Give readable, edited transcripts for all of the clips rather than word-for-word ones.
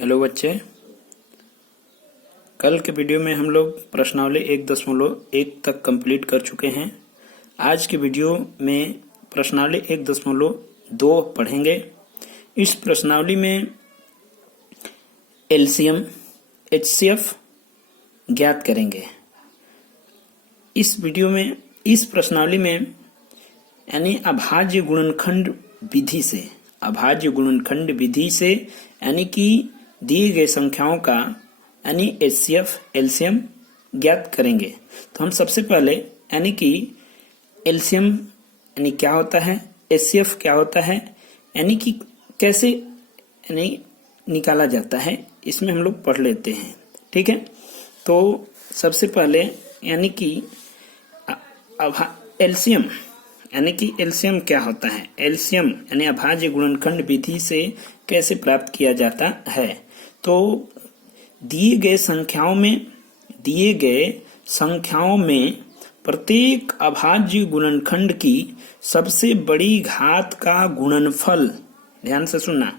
Hello बच्चे, कल के वीडियो में हम लोग प्रश्नावली 1.1 तक कंप्लीट कर चुके हैं। आज के वीडियो में प्रश्नावली 1.2 पढ़ेंगे। इस प्रश्नावली में एलसीएम एचसीएफ ज्ञात करेंगे। इस वीडियो में इस प्रश्नावली में यानी अभाज्य गुणनखंड विधि से यानी कि दिए गए संख्याओं का यानी एचसीएफ एलसीएम ज्ञात करेंगे। तो हम सबसे पहले यानी कि एलसीएम यानी क्या होता है, एचसीएफ क्या होता है, यानी कि कैसे यानी निकाला जाता है, इसमें हम लोग पढ़ लेते हैं। ठीक है, तो सबसे पहले यानी कि एलसीएम यानी कि एलसीएम क्या होता है। एलसीएम यानी अभाज्य गुणनखंड विधि से कैसे प्राप्त किया जाता है। तो दिए गए संख्याओं में प्रत्येक अभाज्य गुणनखंड की सबसे बड़ी घात का गुणनफल, ध्यान से सुनना,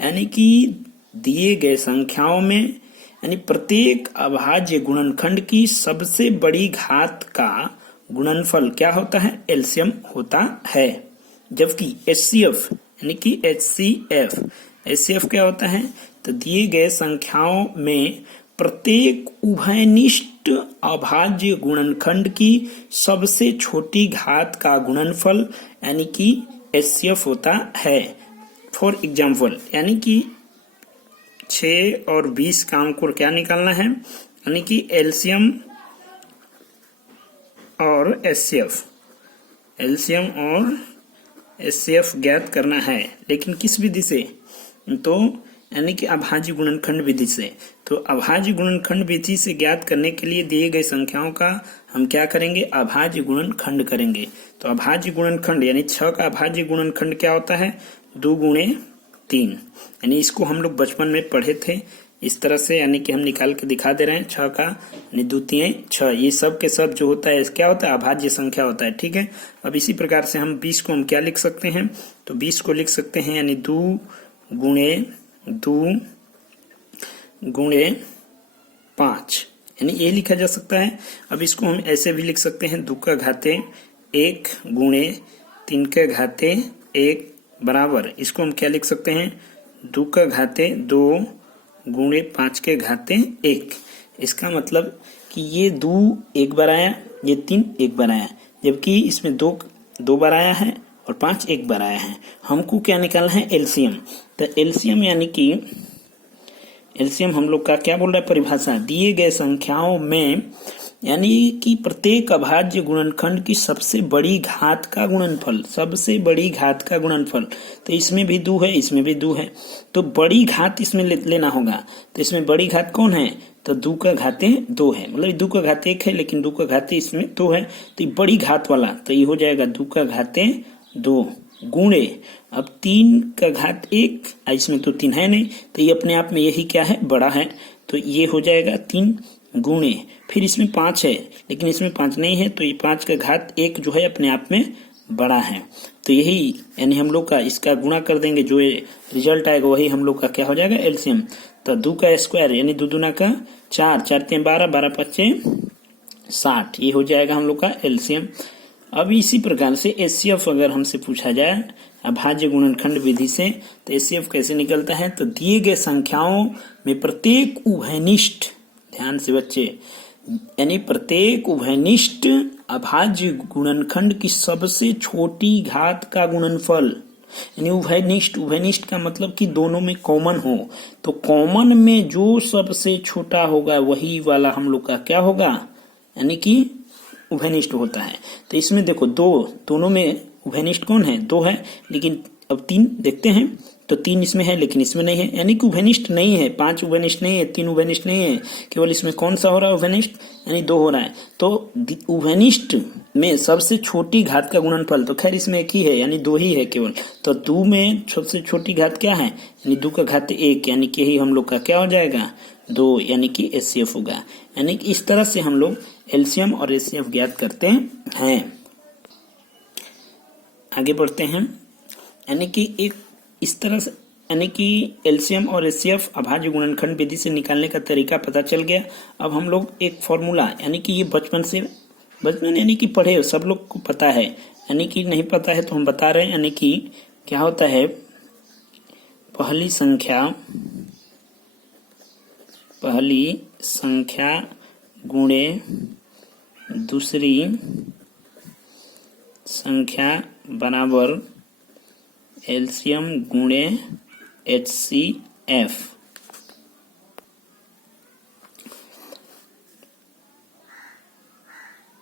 यानी कि दिए गए संख्याओं में यानी प्रत्येक अभाज्य गुणनखंड की सबसे बड़ी घात का गुणनफल क्या होता है, एलसीएम होता है। जबकि एचसीएफ यानी कि एचसीएफ क्या होता है, तो दिए गए संख्याओं में प्रत्येक उभयनिष्ठ अभाज्य गुणनखंड की सबसे छोटी घात का गुणनफल यानी कि एचसीएफ होता है। फॉर एग्जाम्पल यानी कि 6 और 20 का हमको क्या निकालना है, यानी कि एलसीएम और एचसीएफ ज्ञात करना है, लेकिन किस विधि से, तो यानी कि अभाज्य गुणनखंड विधि से। तो अभाज्य गुणनखंड विधि से ज्ञात करने के लिए दिए गए संख्याओं का हम क्या करेंगे, अभाज्य गुणनखंड करेंगे। तो अभाज्य गुणनखंड यानी 6 का अभाज्य गुणनखंड क्या होता है, 2 गुणे 3, यानी इसको हम लोग बचपन में पढ़े थे इस तरह से, यानी कि हम निकाल के दिखा दे रहे हैं। 6 का यानी 2 3 6, ये सब के सब जो होता है क्या होता है, अभाज्य संख्या होता है। ठीक है, अब इसी प्रकार से हम 20 को हम क्या लिख सकते हैं, तो 20 को लिख सकते हैं यानी 2 गुणे 5, यानी ये लिखा जा सकता है। अब इसको हम ऐसे भी लिख सकते हैं, 2 का घाते 1 गुणे 3 के घाते 1 बराबर, इसको हम क्या लिख सकते हैं, 2 का घाते 2 गुणे 5 के घाते 1। इसका मतलब कि ये 2 एक बार आया, ये 3 एक बार आया, जबकि इसमें 2 बार आया है और 5 एक बार आया है। हमको क्या निकालना है, एलसीएम। तो एलसीएम यानी कि एलसीएम हम लोग का क्या बोल रहा है, परिभाषा, दिए गए संख्याओं में यानी कि प्रत्येक अभाज्य गुणनखंड की सबसे बड़ी घात का गुणनफल, सबसे बड़ी घात का गुणनफल। तो इसमें भी 2 है, इसमें भी 2 है, तो बड़ी घात इसमें लेना होगा। तो इसमें बड़ी घात कौन है, तो 2 का घाते 2 है, मतलब 2 का घाते 1 है, लेकिन 2 का घाते इसमें 2 है, तो ये बड़ी घात वाला, तो ये हो जाएगा 2 का घाते 2 गुणे, अब 3 का घात 1, इसमें तो 3 है नहीं, तो ये अपने आप में यही क्या है, बड़ा है, तो ये हो जाएगा 3 गुणे, फिर इसमें 5 है लेकिन इसमें 5 नहीं है, तो ये 5 का घात 1 जो है अपने आप में बड़ा है। तो यही यानी हम लोग का इसका गुणा कर देंगे, जो रिजल्ट आएगा वही हम लोग का क्या हो जाएगा, एलसीएम। तो 2 का स्क्वायर यानी 2 दूना का 4, 4 3 12, 12 5 60, ये हो जाएगा हम लोग का एलसीएम। अब इसी प्रकार से एचसीएफ अगर हमसे पूछा जाए अभाज्य गुणनखंड विधि से, तो एचसीएफ कैसे निकलता है, तो दिए गए संख्याओं में प्रत्येक उभयनिष्ठ, ध्यान से बच्चे, यानी प्रत्येक उभयनिष्ठ अभाज्य गुणनखंड की सबसे छोटी घात का गुणनफल, यानी उभयनिष्ठ का मतलब कि दोनों में कॉमन हो, तो कॉमन में जो सबसे छोटा होगा वही वाला हम लोग का क्या होगा, यानी कि उभयनिष्ठ होता है। तो इसमें देखो दोनों में उभयनिष्ठ कौन है, 2 है, लेकिन अब 3 देखते हैं, तो 3 इसमें है लेकिन इसमें नहीं है, यानी कि उभयनिष्ठ नहीं है। 5 उभयनिष्ठ नहीं है, 3 उभयनिष्ठ नहीं है, केवल इसमें कौन सा हो रहा है, उभयनिष्ठ, यानी 2 हो रहा है। तो उभयनिष्ठ में सबसे छोटी घात का गुणनफल, तो खैर इसमें एक ही है, यानी 2 ही है केवल, तो 2 में सबसे छोटी घात क्या है, यानी 2 का घात 1, यानी कि यही हम लोग का क्या हो जाएगा, 2, यानी कि एचसीएफ होगा। यानी कि इस तरह से हम लोग एलसीएम और एचसीएफ ज्ञात करते हैं। आगे बढ़ते हैं, यानी कि एक इस तरह से यानी कि एलसीएम और एचसीएफ अभाज्य गुणनखंड विधि से निकालने का तरीका पता चल गया। अब हम लोग एक फॉर्मूला, यानी कि ये बचपन यानी कि पढ़े, सब लोग को पता है, यानी कि नहीं पता है तो हम बता रहे हैं। यानी कि क्या होता है, पहली संख्या गुणे दूसरी संख्या बराबर एलसीएम गुणे HCF।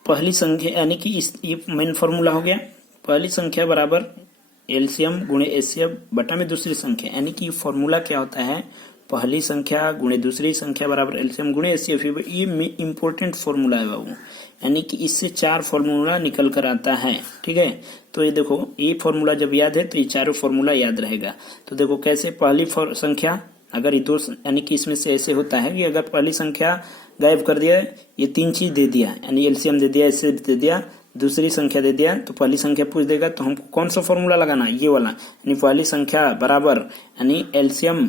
पहली संख्या यानी कि ये मेन फॉर्मूला हो गया, पहली संख्या बराबर एलसीएम गुणे HCF बटा में दूसरी संख्या। यानी कि फॉर्मूला क्या होता है, पहली संख्या गुणे दूसरी संख्या बराबर एलसीएम गुणे HCF। ये इंपॉर्टेंट फॉर्मूला है बाबू, यानी कि इससे 4 फॉर्मूला निकल कर आता है। ठीक है, तो ये देखो, ये फॉर्मूला जब याद है तो ये चारों फॉर्मूला याद रहेगा। तो देखो कैसे, पहली संख्या अगर ये दो, यानी कि इसमें से ऐसे होता है कि अगर पहली संख्या गायब कर दिया, ये 3 चीज दे दिया, यानी एलसीएम दे दिया, HCF दे दिया, दूसरी संख्या दे दिया, तो पहली संख्या पूछ देगा, तो हमको कौन सा फॉर्मूला लगाना, ये वाला, यानी पहली संख्या बराबर यानी एलसीएम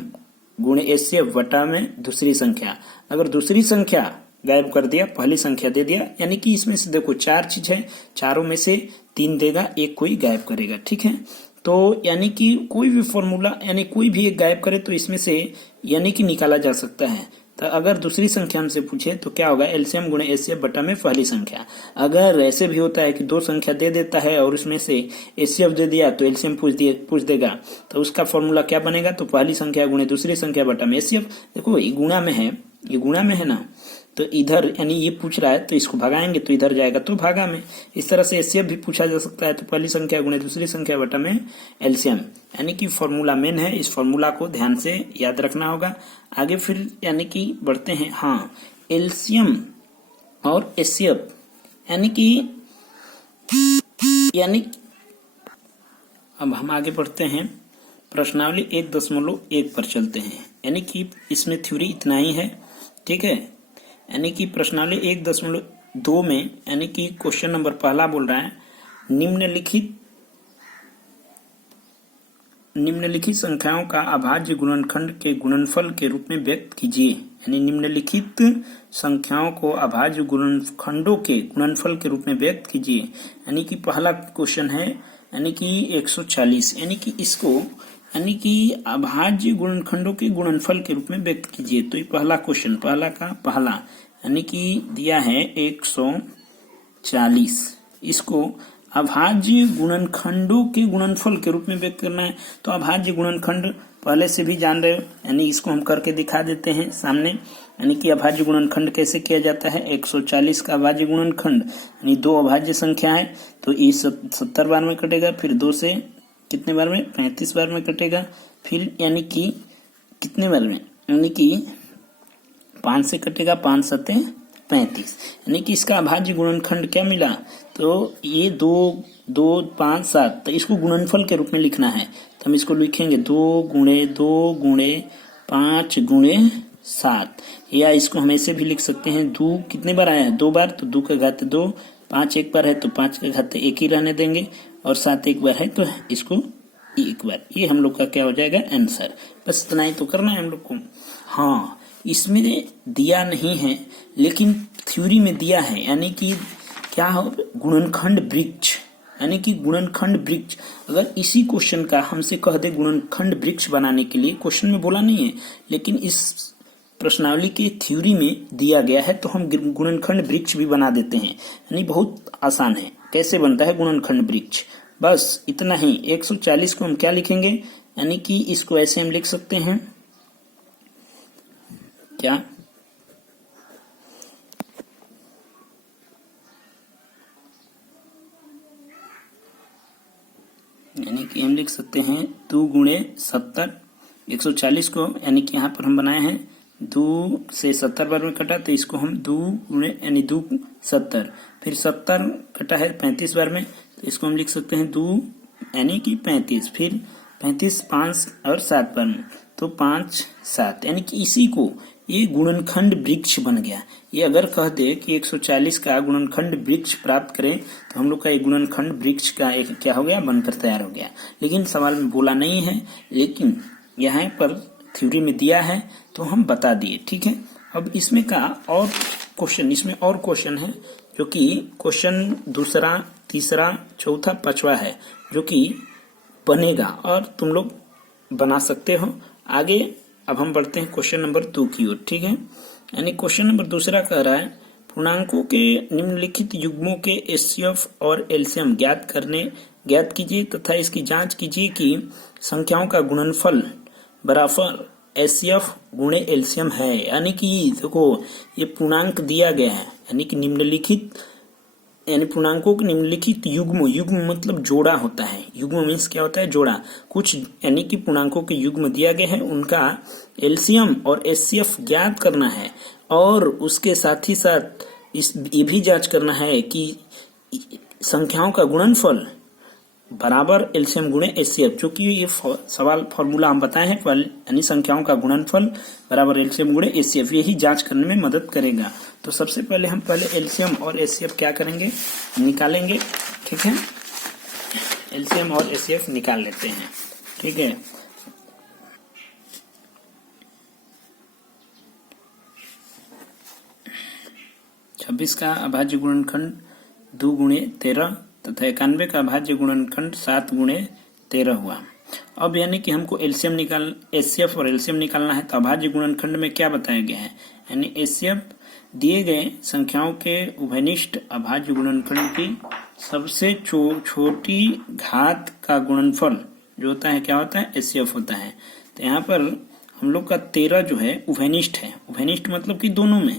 गुणे HCF बटा में दूसरी संख्या। अगर दूसरी संख्या गायब कर दिया, पहली संख्या दे दिया, यानी कि इसमें से देखो 4 चीज है, चारों में से 3 देगा, एक कोई गायब करेगा। ठीक है, तो यानी कि कोई भी फॉर्मूला, यानी कोई भी एक गायब करे तो इसमें से यानी कि निकाला जा सकता है। तो अगर दूसरी संख्या हमसे पूछे तो क्या होगा, एलसीएम गुणे HCF बटा में पहली संख्या। अगर ऐसे भी होता है कि 2 संख्या दे देता है और उसमें से HCF दे दिया तो एलसीएम पूछ देगा, तो उसका फॉर्मूला क्या बनेगा, तो पहली संख्या गुणे दूसरी संख्या बटा में HCF। देखो ये गुणा में है ना, तो इधर यानी ये पूछ रहा है तो इसको भगाएंगे तो इधर जाएगा तो भागा में। इस तरह से HCF भी पूछा जा सकता है, तो पहली संख्या गुणे दूसरी संख्या बटा में एलसीएम, यानी कि फॉर्मूला मेन है। इस फॉर्मूला को ध्यान से याद रखना होगा। आगे फिर यानी कि बढ़ते हैं, हाँ, एलसीएम और HCF, यानी अब हम आगे बढ़ते हैं, प्रश्नावली 1.1 पर चलते हैं। यानी कि इसमें थ्योरी इतना ही है। ठीक है, यानी कि प्रश्नावली 1.2 में, यानी कि क्वेश्चन नंबर पहला बोल रहा है, निम्नलिखित संख्याओं का अभाज्य गुणनखंड के गुणनफल के रूप में व्यक्त कीजिए। यानी निम्नलिखित संख्याओं को अभाज्य गुणनखंडों के गुणनफल के रूप में व्यक्त कीजिए। यानी कि पहला क्वेश्चन है, यानी कि 140, यानी कि इसको, यानी कि अभाज्य गुणनखंडों के गुणनफल के रूप में व्यक्त कीजिए। तो ये पहला क्वेश्चन, पहला यानी कि दिया है 140, इसको अभाज्य गुणनखंडों के गुणनफल के रूप में व्यक्त करना है। तो अभाज्य गुणनखंड पहले से भी जान रहे हो, यानी इसको हम करके दिखा देते हैं सामने। यानी कि अभाज्य गुणनखंड कैसे किया जाता है, 140 का अभाज्य गुणनखंड, यानी 2 अभाज्य संख्या है, तो ये 70 बार में कटेगा, फिर 2 से कितने बार में, 35 बार में कटेगा, फिर यानी कि कितने बार में, यानी कि 5 से कटेगा, 5 सते 35, यानी कि इसका अभाज्य गुणनखंड क्या मिला, तो ये 2, 2, 5, 7, तो इसको गुणनफल के रूप में लिखना है। तो हम इसको लिखेंगे 2 गुणे 5 गुणे 7, या इसको हम ऐसे भी लिख सकते हैं, 2 कितने बार आया है, 2 बार, तो 2 का घात 2, 5 एक बार है तो 5 का घात 1 ही रहने देंगे, और 7 एक बार है तो इसको 1 बार। ये हम लोग का क्या हो जाएगा, आंसर। बस इतना ही तो करना है हम लोग को। हाँ, इसमें दिया नहीं है लेकिन थ्योरी में दिया है, यानी कि क्या हो, गुणनखंड वृक्ष, यानी कि गुणनखंड वृक्ष। अगर इसी क्वेश्चन का हमसे कह दे गुणनखंड वृक्ष बनाने के लिए, क्वेश्चन में बोला नहीं है लेकिन इस प्रश्नावली के थ्योरी में दिया गया है, तो हम गुणनखंड वृक्ष भी बना देते हैं। यानी बहुत आसान है, कैसे बनता है गुणनखंड वृक्ष, बस इतना ही। 140 को हम क्या लिखेंगे, यानी कि इसको ऐसे हम लिख सकते हैं, क्या, यानी कि हम लिख सकते हैं 2 गुणे 70, 140 को, यानी कि यहाँ पर हम बनाए हैं 2 से 70 बार में कटा, तो इसको हम 2 गुणे यानी 2 70, फिर 70 कटा है 35 बार में, तो इसको हम लिख सकते हैं 2 यानी कि 35, फिर 35 5 और 7 बार में, तो 5 7, यानी कि इसी को ये गुणनखंड वृक्ष बन गया। ये अगर कह दे कि 140 का गुणनखंड वृक्ष प्राप्त करें, तो हम लोग का ये गुणनखंड वृक्ष का एक क्या हो गया, बनकर तैयार हो गया। लेकिन सवाल में बोला नहीं है, लेकिन यहाँ पर थ्योरी में दिया है तो हम बता दिए, ठीक है। अब इसमें का और क्वेश्चन, इसमें और क्वेश्चन है जो कि क्वेश्चन दूसरा, तीसरा, चौथा, पांचवा है जो कि बनेगा और तुम लोग बना सकते हो आगे। अब हम बढ़ते हैं क्वेश्चन नंबर 2 की ओर, ठीक है। यानी क्वेश्चन नंबर दूसरा कह रहा है पूर्णांकों के निम्नलिखित युग्मों के एचसीएफ और एलसीएम ज्ञात कीजिए तथा इसकी जांच कीजिए कि संख्याओं का गुणनफल बराबर एचसीएफ गुणे एलसीएम है। यानी कि देखो ये पूर्णांक दिया गया है, यानी कि निम्नलिखित, यानी पूर्णांकों के निम्नलिखित युग्म मतलब जोड़ा होता है। युग्म मीन्स क्या होता है? जोड़ा। कुछ यानी कि पूर्णांकों के युग्म दिया गया है, उनका एलसीएम और एचसीएफ ज्ञात करना है और उसके साथ ही साथ ये भी जांच करना है कि संख्याओं का गुणनफल बराबर एलसीएम गुणे एचसीएफ, जो कि ये सवाल फॉर्मूला हम बताए हैं, यानी संख्याओं का गुणनफल बराबर एलसीएम गुणे एचसीएफ, यही जांच करने में मदद करेगा। तो सबसे पहले हम एलसीएम और एचसीएफ क्या करेंगे? निकालेंगे, ठीक है। एलसीएम और एचसीएफ निकाल लेते हैं, ठीक है। छब्बीस का अभाज्य गुणनखंड 2 गुणे 13 तथा 91 का अभाज्य गुणनखंड 7 गुणे 13 हुआ। अब यानी कि हमको एचसीएफ और एलसीएम निकालना है। तो अभाज्य गुणनखंड में क्या बताया गया है? यानी एचसीएफ दिए गए संख्याओं के उभयनिष्ठ अभाज्य गुणनखंड की सबसे छोटी घात का गुणनफल जो होता है क्या होता है? एचसीएफ होता है। तो यहाँ पर हम लोग का 13 जो है उभयनिष्ठ है। उभयनिष्ठ मतलब कि दोनों में,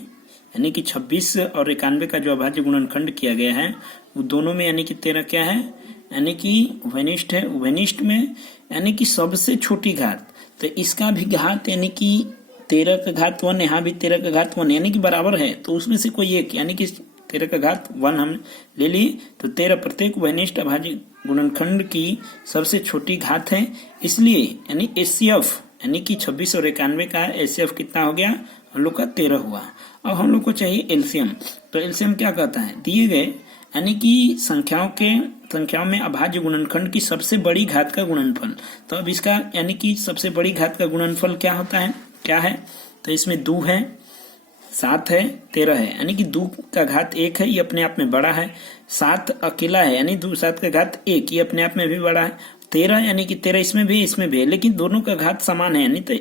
यानी कि 26 और 91 का जो अभाज्य गुणनखंड किया गया है वो दोनों में, यानी कि 13 क्या है? यानी कि उभयनिष्ठ है। उभयनिष्ठ में यानी कि सबसे छोटी घात, तो इसका भी घात यानी कि 13 का घात 1, यहाँ भी 13 का घात 1, यानी कि बराबर है। तो उसमें से कोई एक, यानी कि 13 का घात 1 हम ले लिए, तो 13 प्रत्येक उभयनिष्ठ अभाज्य गुणनखंड की सबसे छोटी घात है। इसलिए यानी एचसीएफ यानी कि 26 और 91 का एचसीएफ कितना हो गया? हम लोग का 13 हुआ। अब हम लोग को चाहिए एलसीएम। तो एलसीएम क्या कहता है? दिए गए यानी कि संख्याओं में अभाज्य गुणनखंड की सबसे बड़ी घात का गुणनफल। तो अब इसका यानी कि सबसे बड़ी घात का गुणनफल क्या होता है? क्या है? तो इसमें 2 है, 7 है, 13 है। यानी कि 2 का घात 1 है, ये अपने आप में बड़ा है। 7 अकेला है, यानी 7 का घात 1, ये अपने आप में भी बड़ा है। 13 यानी कि 13 इसमें भी है, लेकिन दोनों का घात समान है, यानी तो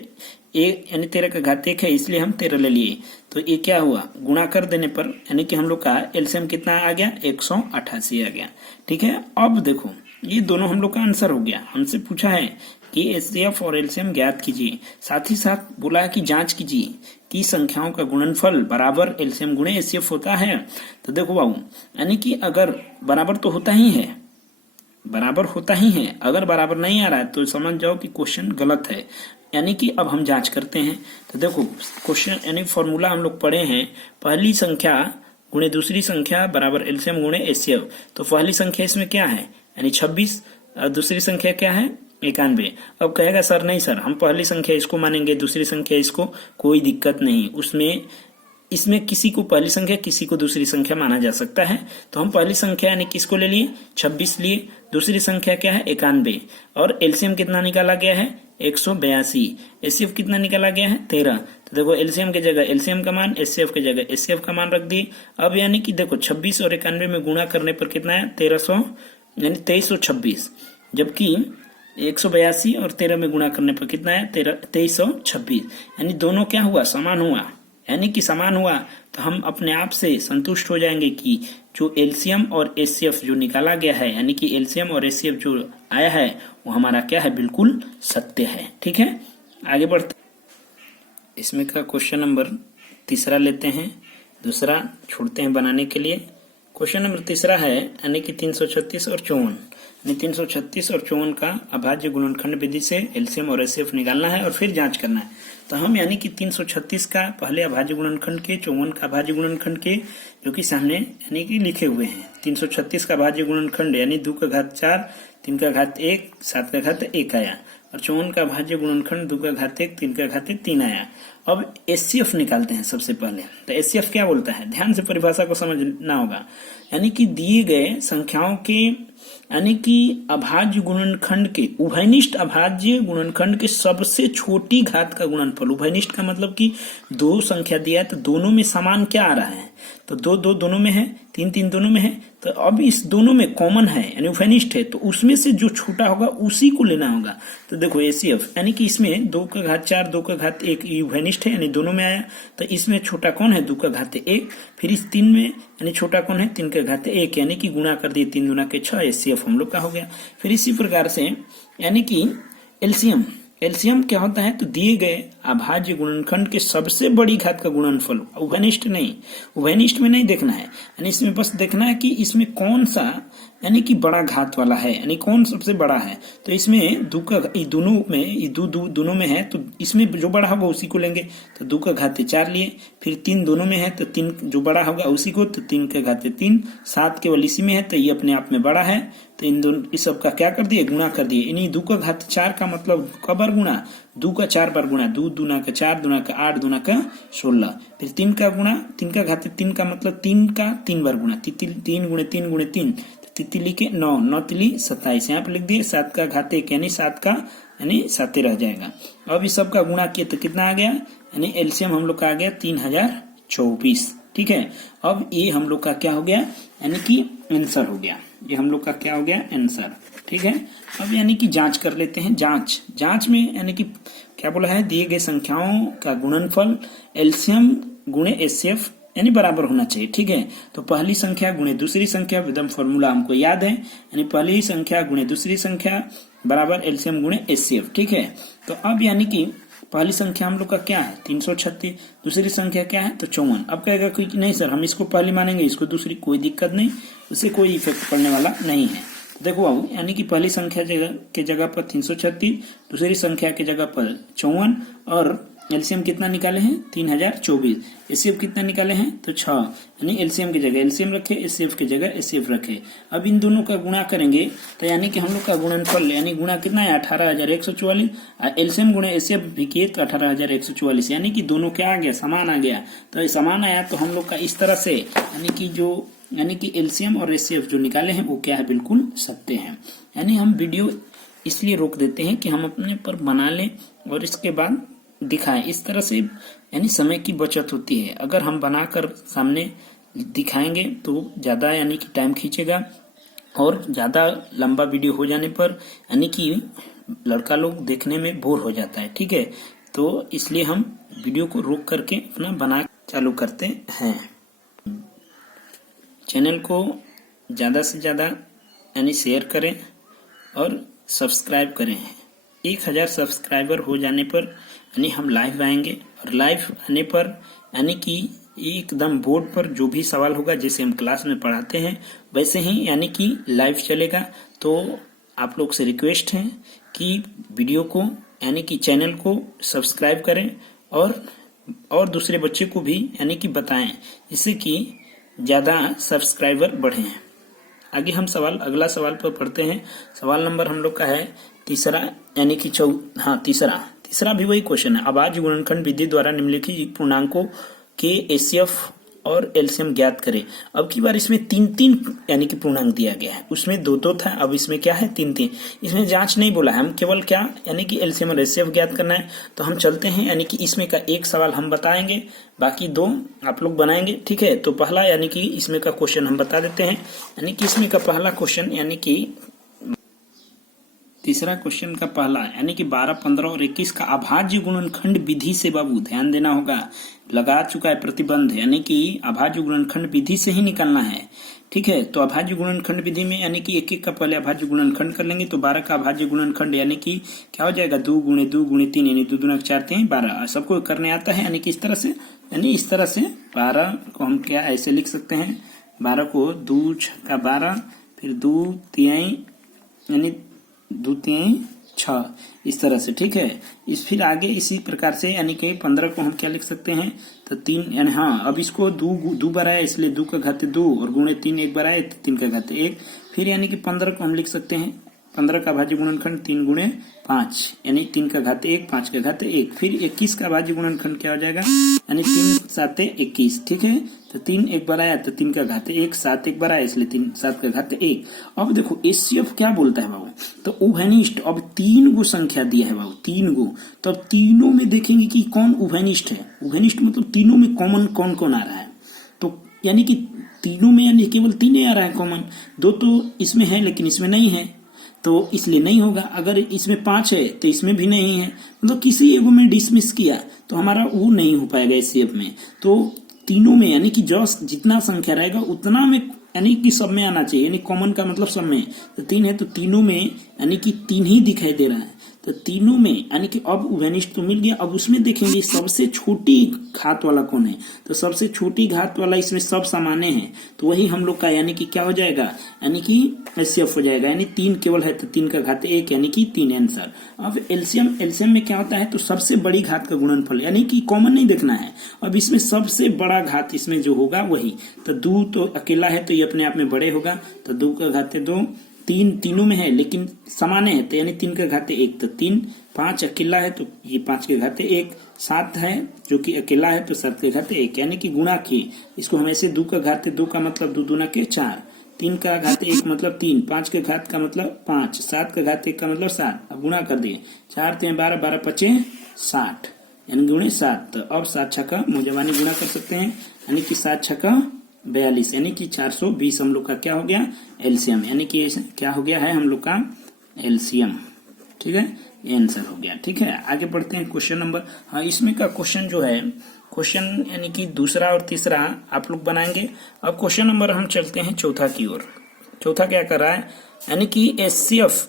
एक यानी 13 का घात 1 है, इसलिए हम 13 ले लिए। तो ये क्या हुआ? गुणा कर देने पर यानी कि हम लोग का एलसीएम कितना आ गया? 188 आ गया, ठीक है। अब देखो ये दोनों हम लोग का आंसर हो गया। हमसे पूछा है कि एचसीएफ और एलसीएम ज्ञात कीजिए, साथ ही साथ बोला है कि जांच कीजिए कि संख्याओं का गुणनफल बराबर एलसीएम गुणे एचसीएफ होता है। तो देखो बाबू, यानी कि अगर बराबर तो होता ही है, बराबर होता ही है, अगर बराबर नहीं आ रहा है तो समझ जाओ कि क्वेश्चन गलत है। यानी कि अब हम जांच करते हैं। तो देखो क्वेश्चन यानी फॉर्मूला हम लोग पढ़े हैं, पहली संख्या गुणे दूसरी संख्या बराबर एलसीएम गुणे एचसीएफ। तो पहली संख्या इसमें क्या है? यानी 26, और दूसरी संख्या क्या है? 91। अब कहेगा सर नहीं सर, हम पहली संख्या इसको मानेंगे, दूसरी संख्या इसको, कोई दिक्कत नहीं। इसमें किसी को पहली संख्या, किसी को दूसरी संख्या माना जा सकता है। तो हम पहली संख्या यानी किसको ले लिए? 26 लिए। दूसरी संख्या क्या है? 91। और एलसीएम कितना निकाला गया है? 182। एचसीएफ कितना निकाला गया है? 13। तो देखो एलसीएम की जगह एलसीएम का मान, एचसीएफ की जगह एचसीएफ का मान रख दिए। अब यानी कि देखो 26 और 91 में गुणा करने पर कितना है? 1300 यानी 2326, जबकि 182 और 13 में गुणा करने पर कितना है? 2326। यानी दोनों क्या हुआ? समान हुआ। यानी कि समान हुआ तो हम अपने आप से संतुष्ट हो जाएंगे कि जो एलसीएम और एचसीएफ जो निकाला गया है, यानी कि एलसीएम और एचसीएफ जो आया है वो हमारा क्या है? बिल्कुल सत्य है, ठीक है। आगे बढ़ते, इसमें का क्वेश्चन नंबर तीसरा लेते हैं, दूसरा छोड़ते हैं बनाने के लिए। क्वेश्चन नंबर तीसरा है यानी कि 336 और 54, यानी 336 और 54 का अभाज्य गुणनखंड विधि से एलसीएम और एचसीएफ निकालना है और फिर जांच करना है। तो हम यानी कि 336 का पहले अभाज्य गुणनखंड के, 54 का अभाज्य गुणनखंड के, जो कि सामने यानी कि लिखे हुए हैं। 336 का अभाज्य गुणनखंड यानी 2 का घात 4, 3 का घात 1, 7 का घात 1 आया, और 54 का अभाज्य गुणनखंड 2 का घात 1, 3 का घात 3 आया। अब एचसीएफ निकालते हैं सबसे पहले। तो एचसीएफ क्या बोलता है? ध्यान से परिभाषा को समझना होगा। यानी कि दिए गए संख्याओं के यानी कि अभाज्य गुणनखंड के उभयनिष्ठ अभाज्य गुणनखंड के सबसे छोटी घात का गुणनफल। उभयनिष्ठ का मतलब कि दो संख्या दिया है तो दोनों में समान क्या आ रहा है, तो दो दो दोनों में है, तीन तीन दोनों में है, तो अब इस दोनों में कॉमन है यानी उभयनिष्ठ है, तो उसमें से जो छोटा होगा उसी को लेना होगा। तो देखो एसीएफ यानी कि इसमें 2 का घात 4 2 का घात 1 ये उभयनिष्ठ है यानी दोनों में आया, तो इसमें छोटा कौन है 2 का घात 1, फिर इस 3 में यानी छोटा कौन है 3 का घात 1 यानी कि गुणा कर दिए 3 गुना के 6 एसीएफ हम लोग का हो गया। फिर इसी प्रकार से यानी कि एलसीएम एलसीएम क्या होता है, तो दिए गए अभाज्य गुणनखंड के सबसे बड़ी घात का गुणनफल, उभयनिष्ठ नहीं, उभयनिष्ठ में नहीं देखना है, यानी इसमें बस देखना है कि इसमें कौन सा यानी कि बड़ा घात वाला है, यानी कौन सबसे बड़ा है। तो इसमें दोनों में है तो इसमें जो बड़ा होगा उसी को लेंगे, तो 2 का घात 4 लिए, फिर 3 दोनों में है तो 3 जो बड़ा होगा उसी को, तो 3 का घात 3, 7 केवल इसी में है तो ये अपने आप में बड़ा है, तो इन दोनों इस सब का क्या कर दिए गुणा कर दिए। यानी 2 का घात 4 का मतलब कब बार गुणा, 2 का 4 बार गुणा, 2 दूना का 4 दूना का 8 दूना का 16, फिर 3 का गुणा, 3 का घात 3 का मतलब 3 का 3 बार गुणा, 3 गुणे 3 गुणे 3, तितली के 9 9 तिली 27, यहाँ पे लिख दिए 7 का घात 1 यानी 7 का यानी 7 रह जाएगा। अब इस सब का गुणा किए तो कितना आ गया, यानी एलसीएम हम लोग का आ गया 3024। ठीक है, अब ये हम लोग का क्या हो गया, यानी कि आंसर हो गया, ये हम लोग का क्या हो गया आंसर। ठीक है, अब यानी कि जांच कर लेते हैं। जांच में यानी कि क्या बोला है, दिए गए संख्याओं का गुणनफल एलसीएम गुणे एचसीएफ यानी बराबर होना चाहिए। ठीक है, तो पहली संख्या गुणे दूसरी संख्या, विधम फॉर्मूला हमको याद है, यानी पहली संख्या गुणे दूसरी संख्या बराबर एलसीएम गुणे एचसीएफ। ठीक है, तो अब यानी कि पहली संख्या हम लोग का क्या है 336, दूसरी संख्या क्या है तो 54। अब कहेगा कोई नहीं सर हम इसको पहली मानेंगे इसको दूसरी, कोई दिक्कत नहीं, उससे कोई इफेक्ट पड़ने वाला नहीं है। देखो बाबू, यानी कि पहली संख्या के जगह पर 336, दूसरी संख्या के जगह पर 54 और एलसीएम कितना निकाले हैं 3024, एचसीएफ कितना निकाले हैं तो 6, यानी एलसीएम की जगह एलसीएम रखे, एचसीएफ की जगह एचसीएफ रखे। अब इन दोनों का गुणा करेंगे तो यानी कि हम लोग का गुणनफल यानी गुणा कितना है 18144, एलसीएम गुणे एचसीएफ भी किए तो 18144, यानी कि दोनों क्या आ गया समान आ गया। तो ये समान आया तो हम लोग का इस तरह से यानी कि एलसीएम और एचसीएफ जो निकाले हैं वो क्या है बिल्कुल सत्य है। यानी हम वीडियो इसलिए रोक देते हैं कि हम अपने पर बना लें और इसके बाद दिखाएं, इस तरह से यानी समय की बचत होती है। अगर हम बनाकर सामने दिखाएंगे तो ज्यादा यानी कि टाइम खींचेगा और ज्यादा लंबा वीडियो हो जाने पर यानी कि लड़का लोग देखने में बोर हो जाता है। ठीक है, तो इसलिए हम वीडियो को रोक करके अपना बना चालू करते हैं। चैनल को ज्यादा से ज्यादा यानी शेयर करें और सब्सक्राइब करें। 1000 सब्सक्राइबर हो जाने पर यानी हम लाइव आएंगे और लाइव आने पर यानी कि एकदम बोर्ड पर जो भी सवाल होगा जैसे हम क्लास में पढ़ाते हैं वैसे ही यानी कि लाइव चलेगा। तो आप लोग से रिक्वेस्ट है कि वीडियो को यानी कि चैनल को सब्सक्राइब करें और दूसरे बच्चे को भी यानी कि बताएं जिससे कि ज्यादा सब्सक्राइबर बढ़े। आगे हम अगला सवाल पर पढ़ते हैं। सवाल नंबर हम लोग का है तीसरा, यानी कि तीसरा भी वही क्वेश्चन है। अभाज्य गुणनखंड विधि द्वारा निम्नलिखित पूर्णांकों के एचसीएफ और एलसीएम ज्ञात करें। अब की बार इसमें 3-3 यानी कि पूर्णांक दिया गया है, उसमें 2-2 था, अब इसमें क्या है 3-3। इसमें जांच नहीं बोला है, हम केवल क्या यानी कि एलसीएम और एचसीएफ ज्ञात करना है। तो हम चलते हैं, यानी कि इसमें का एक सवाल हम बताएंगे, बाकी 2 आप लोग बनाएंगे। ठीक है, तो पहला यानी कि इसमें का क्वेश्चन हम बता देते हैं। यानी कि इसमें का पहला क्वेश्चन यानी कि तीसरा क्वेश्चन का पहला यानी कि 12, 15 और 21 का अभाज्य गुणनखंड विधि से बाबू ध्यान देना होगा, लगा चुका है प्रतिबंध, यानी कि अभाज्य गुणनखंड विधि से ही निकालना है। ठीक है, तो अभाज्य गुणनखंड विधि में यानी कि एक का पहले अभाज्य गुणनखंड कर लेंगे तो 12 का अभाज्य गुणनखंड यानी कि क्या हो जाएगा 2 गुणे 2 गुणे 3 यानी 2 दूना 4 3 12। सबको करने आता है, यानी कि इस तरह से, यानी इस तरह से 12 को हम क्या ऐसे लिख सकते हैं, 12 को 2 का 12 फिर 2 तिहाई यानी 2 तिहाई 6 इस तरह से। ठीक है, इस फिर आगे इसी प्रकार से यानी कि 15 को हम क्या लिख सकते हैं तो 3 यानी हाँ, अब इसको 2 बार आया इसलिए 2 का घात 2 और गुणे 3 एक बार आए तो 3 का घात 1। फिर यानी कि 15 को हम लिख सकते हैं 15 का भाज्य गुणनखंड 3 गुणे 5 यानी 3 का घात 1, 5 का घात 1। फिर 21 का भाज्य गुणनखंड क्या हो जाएगा, यानी 3 7 21, ठीक है। तो 3 एक बार आया तो 3 का घात 1, 7 एक बार आया इसलिए 3 7 का घात 1। अब देखो एचसीएफ क्या बोलता है बाबू, तो उभयनिष्ठ। अब 3 गो संख्या दिया है बाबू, 3 गो, तो अब तीनों में देखेंगे कि कौन उभयनिष्ठ है। उभयनिष्ठ मतलब तीनों में कॉमन कौन कौन आ रहा है, तो यानी कि तीनों में यानी केवल 3 ही आ रहा है कॉमन, 2 तो इसमें है लेकिन इसमें नहीं है, तो इसलिए नहीं होगा। अगर इसमें 5 है तो इसमें भी नहीं है, मतलब किसी एगो में डिसमिस किया तो हमारा वो नहीं हो पाएगा एचसीएफ में। तो तीनों में यानी कि जो जितना संख्या रहेगा उतना में यानी कि सब में आना चाहिए, यानी कॉमन का मतलब सब में। तो 3 है तो तीनों में यानी कि 3 ही दिखाई दे रहा है, तो तीनों में यानी कि अब उभयनिष्ठ तो मिल गया। अब उसमें देखेंगे सबसे छोटी घात वाला कौन है, तो सबसे छोटी घात वाला इसमें सब सामान्य है, तो वही हम लोग का यानी कि क्या हो जाएगा, यानी कि एचसीएफ हो जाएगा। यानी 3 केवल है तो 3 का घात 1 यानी कि 3 आंसर। अब एलसीएम में क्या होता है, तो सबसे बड़ी घात का गुणनफल, यानी कि कॉमन नहीं देखना है। अब इसमें सबसे बड़ा घात इसमें जो होगा वही, तो 2 तो अकेला है तो ये अपने आप में बड़े होगा, तो 2 का घात 2, 3 तीनों में है लेकिन समान है तो यानी 3 का घात 1, तो 3, 5 अकेला है तो ये 5 के घात 1, 7 है जो कि अकेला है तो 7 के घात 1, यानी कि गुणा किए। इसको हम ऐसे 2 का घात 2 का मतलब 2 दूना के 4, 3 का घात 1 मतलब 3, 5 के घात का मतलब 5, 7 का घात 1 का मतलब 7। अब गुणा कर दिए, 4 3 12, 12 5 60 यानी गुणे 7। तो अब 7 छक्का मुजबानी गुणा कर सकते हैं, यानी कि 7 छक्का 42 यानी कि 420 हम लोग का क्या हो गया, एलसीएम, यानी कि क्या हो गया है हम लोग का एलसीएम, ठीक है, ये आंसर हो गया। ठीक है, आगे बढ़ते हैं क्वेश्चन नंबर, हाँ इसमें का क्वेश्चन जो है, क्वेश्चन यानी कि दूसरा और तीसरा आप लोग बनाएंगे। अब क्वेश्चन नंबर हम चलते हैं चौथा की ओर। चौथा क्या कर रहा है, यानी कि एचसीएफ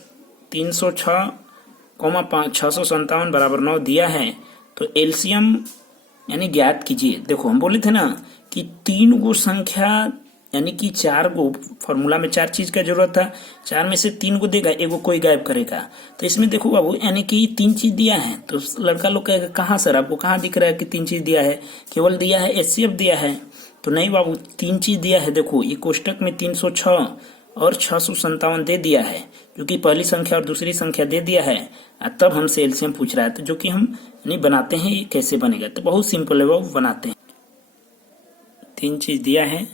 306,657 बराबर 9 दिया है, तो एलसीएम यानी ज्ञात कीजिए। देखो हम बोले थे ना कि 3 गो संख्या यानी कि 4 गो, फॉर्मूला में 4 चीज का जरूरत था, 4 में से 3 को देगा, एगो कोई गायब करेगा। तो इसमें देखो बाबू यानी कि 3 चीज दिया है, तो लड़का लोग कहेगा कहाँ सर आपको कहाँ दिख रहा है कि 3 चीज दिया है, केवल दिया है एचसीएफ दिया है, तो नहीं बाबू 3 चीज दिया है। देखो ये कोष्टक में 306 और 657 दे दिया है, क्योंकि पहली संख्या और दूसरी संख्या दे दिया है, तब हमसे एलसीएम पूछ रहा है। तो जो कि हम नहीं बनाते हैं, ये कैसे बनेगा, तो बहुत सिंपल है, वो बनाते हैं। 3 चीज दिया है,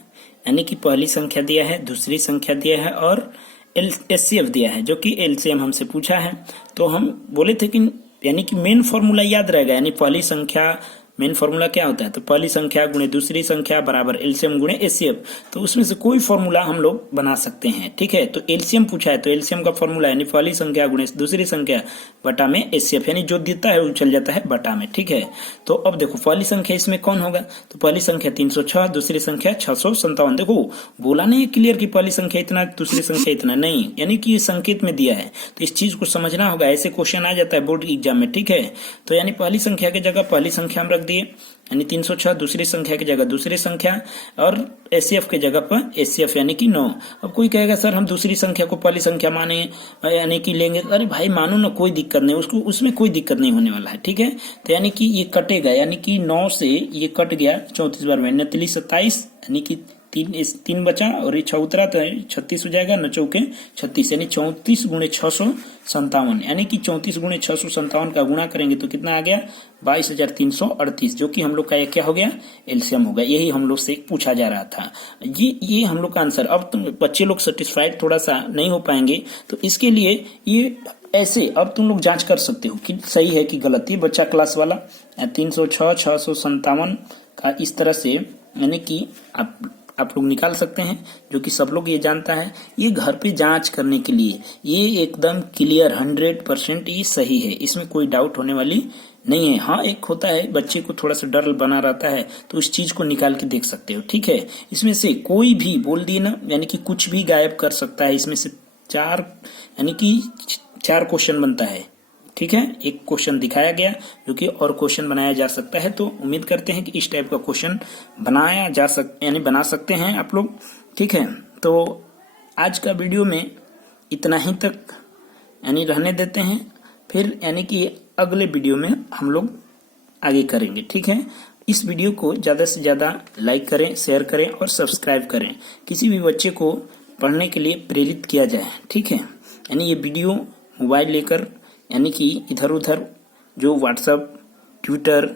यानी कि पहली संख्या दिया है, दूसरी संख्या दिया है और एचसीएफ दिया है, जो कि एलसीएम हमसे पूछा है। तो हम बोले थे कि यानी कि मेन फॉर्मूला याद रहेगा, यानी पहली संख्या मेन फॉर्मूला क्या होता है, तो पहली संख्या गुणे दूसरी संख्या बराबर एलसीएम गुणे एचसीएफ। तो उसमें से कोई फॉर्मूला हम लोग बना सकते हैं, ठीक है। तो एलसीएम पूछा है तो एलसीएम का फॉर्मूला यानी पहली संख्या गुणे दूसरी संख्या बटा में एचसीएफ, यानी जो देता है वो चल जाता है बटा में, ठीक है। तो अब देखो पहली संख्या इसमें कौन होगा, तो पहली संख्या 306, दूसरी संख्या 657। देखो बोला नहीं क्लियर कि पहली संख्या इतना दूसरी संख्या इतना, नहीं, यानी कि संकेत में दिया है, तो इस चीज को समझना होगा। ऐसे क्वेश्चन आ जाता है बोर्ड एग्जाम में, ठीक है। तो यानी पहली संख्या की जगह पहली संख्या हम रख दिए, यानी 306, दूसरी संख्या की जगह दूसरी संख्या और एचसीएफ की जगह पर एचसीएफ यानी कि 9। अब कोई कहेगा सर हम दूसरी संख्या को पहली संख्या माने यानी कि लेंगे, अरे भाई मानो ना, कोई दिक्कत नहीं, उसको उसमें कोई दिक्कत नहीं होने वाला है, ठीक है। तो यानी कि ये कटेगा, यानी कि 9 से ये कट गया 34 बार में, 9 27 यानी कि 3 बचा और ये 6 उतरा तो 36 हो जाएगा, 9 चौके 36 यानी 34 गुणे 657, यानी कि 34 गुणे 657 का गुणा करेंगे तो कितना आ गया 22,338, जो कि हम लोग का क्या हो गया, एलसीएम हो गया। यही हम लोग से पूछा जा रहा था, ये हम लोग का आंसर। अब तुम बच्चे लोग सेटिस्फाइड थोड़ा सा नहीं हो पाएंगे, तो इसके लिए ये ऐसे अब तुम लोग जांच कर सकते हो कि सही है कि गलत। ये बच्चा क्लास वाला 306 657 का इस तरह से यानी कि आप लोग निकाल सकते हैं, जो कि सब लोग ये जानता है। ये घर पे जांच करने के लिए ये एकदम क्लियर 100% ये सही है, इसमें कोई डाउट होने वाली नहीं है। हाँ एक होता है बच्चे को थोड़ा सा डर बना रहता है, तो उस चीज को निकाल के देख सकते हो, ठीक है। इसमें से कोई भी बोल दिए ना, यानी कि कुछ भी गायब कर सकता है। इसमें से 4 यानी कि 4 क्वेश्चन बनता है, ठीक है। एक क्वेश्चन दिखाया गया, जो कि और क्वेश्चन बनाया जा सकता है। तो उम्मीद करते हैं कि इस टाइप का क्वेश्चन बनाया जा यानी बना सकते हैं आप लोग, ठीक है। तो आज का वीडियो में इतना ही तक यानी रहने देते हैं, फिर यानी कि अगले वीडियो में हम लोग आगे करेंगे, ठीक है। इस वीडियो को ज्यादा से ज्यादा लाइक करें, शेयर करें और सब्सक्राइब करें। किसी भी बच्चे को पढ़ने के लिए प्रेरित किया जाए। ठीक है, यानी ये वीडियो मोबाइल लेकर यानी कि इधर उधर जो व्हाट्सएप, ट्विटर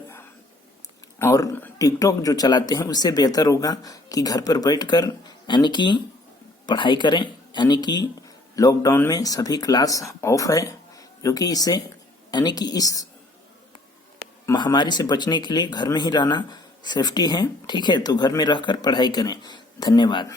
और टिकटॉक जो चलाते हैं उससे बेहतर होगा कि घर पर बैठकर यानी कि पढ़ाई करें। यानी कि लॉकडाउन में सभी क्लास ऑफ है, जो कि इससे यानी कि इस महामारी से बचने के लिए घर में ही रहना सेफ्टी है। ठीक है, तो घर में रहकर पढ़ाई करें। धन्यवाद।